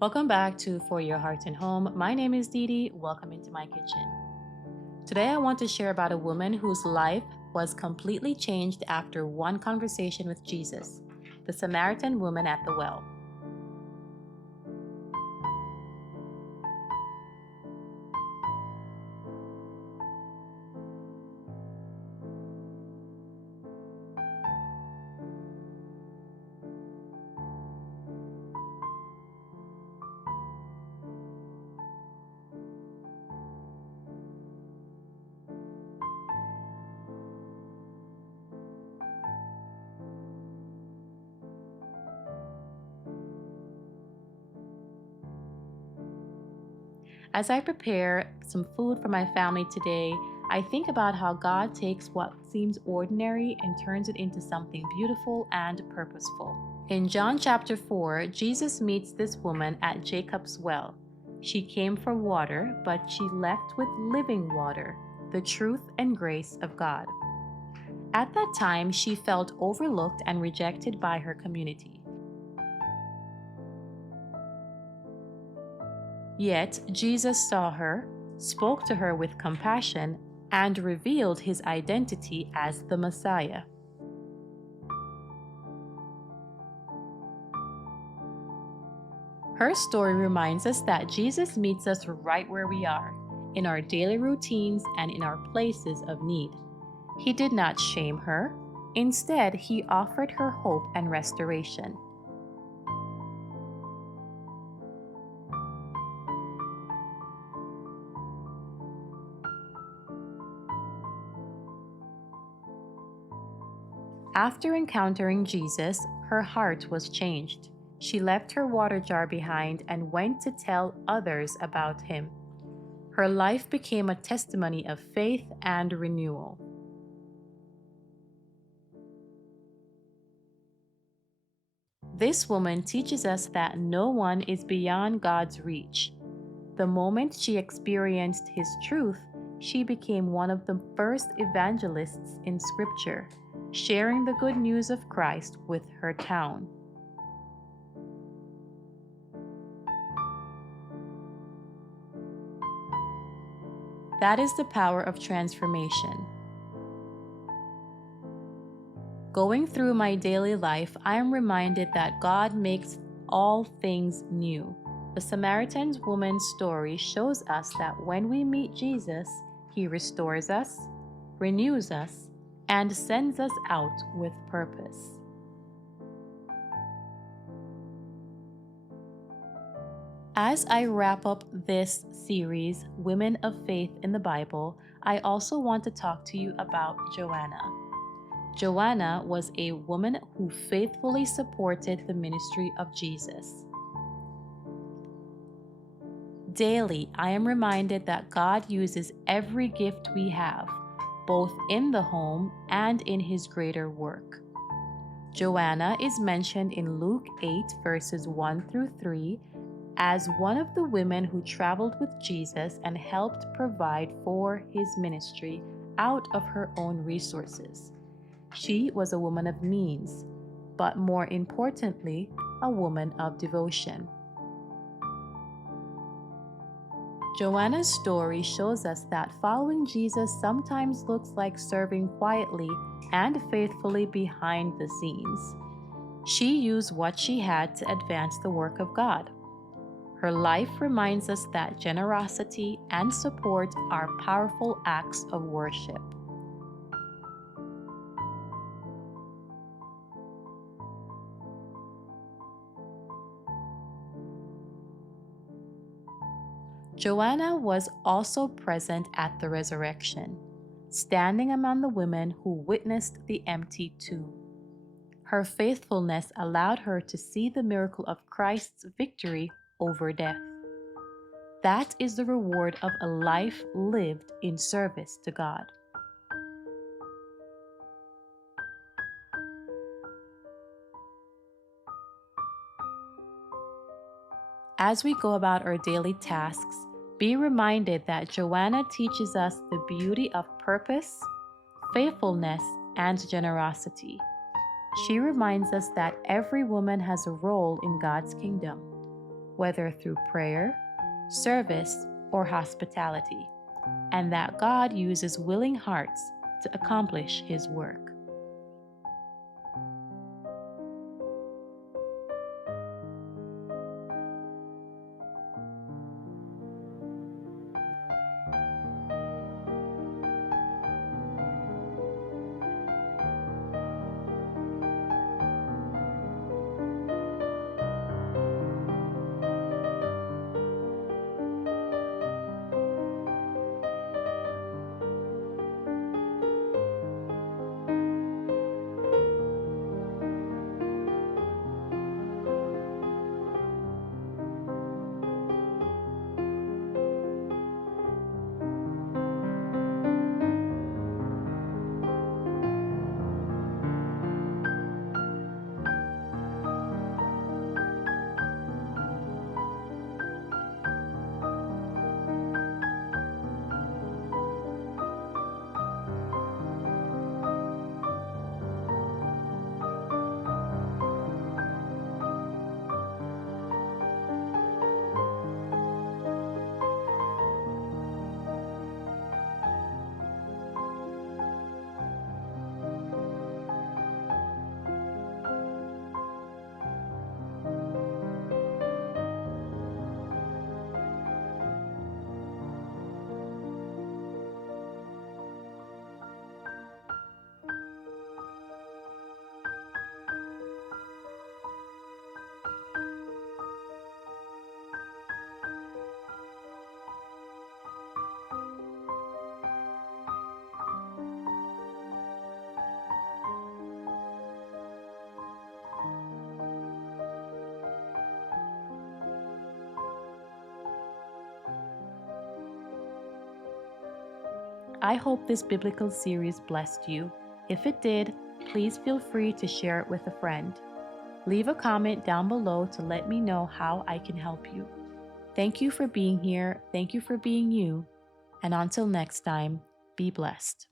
Welcome back to For Your Heart and Home. My name is Dee Dee. Welcome into my kitchen. Today I want to share about a woman whose life was completely changed after one conversation with Jesus, the Samaritan woman at the well. As I prepare some food for my family today, I think about how God takes what seems ordinary and turns it into something beautiful and purposeful. In John chapter 4, Jesus meets this woman at Jacob's well. She came for water, but she left with living water, the truth and grace of God. At that time, she felt overlooked and rejected by her community. Yet Jesus saw her, spoke to her with compassion, and revealed his identity as the Messiah. Her story reminds us that Jesus meets us right where we are, in our daily routines and in our places of need. He did not shame her. Instead, he offered her hope and restoration. After encountering Jesus, her heart was changed. She left her water jar behind and went to tell others about him. Her life became a testimony of faith and renewal. This woman teaches us that no one is beyond God's reach. The moment she experienced his truth, she became one of the first evangelists in Scripture, sharing the good news of Christ with her town. That is the power of transformation. Going through my daily life, I am reminded that God makes all things new. The Samaritan woman's story shows us that when we meet Jesus, he restores us, renews us, and sends us out with purpose. As I wrap up this series, Women of Faith in the Bible, I also want to talk to you about Joanna. Joanna was a woman who faithfully supported the ministry of Jesus. Daily, I am reminded that God uses every gift we have, both in the home and in his greater work. Joanna is mentioned in Luke 8, verses 1 through 3, as one of the women who traveled with Jesus and helped provide for his ministry out of her own resources. She was a woman of means, but more importantly, a woman of devotion. Joanna's story shows us that following Jesus sometimes looks like serving quietly and faithfully behind the scenes. She used what she had to advance the work of God. Her life reminds us that generosity and support are powerful acts of worship. Joanna was also present at the resurrection, standing among the women who witnessed the empty tomb. Her faithfulness allowed her to see the miracle of Christ's victory over death. That is the reward of a life lived in service to God. As we go about our daily tasks, be reminded that Joanna teaches us the beauty of purpose, faithfulness, and generosity. She reminds us that every woman has a role in God's kingdom. whether through prayer, service, or hospitality, and that God uses willing hearts to accomplish His work. I hope this biblical series blessed you. If it did, please feel free to share it with a friend. Leave a comment down below to let me know how I can help you. Thank you for being here. Thank you for being you. And until next time, be blessed.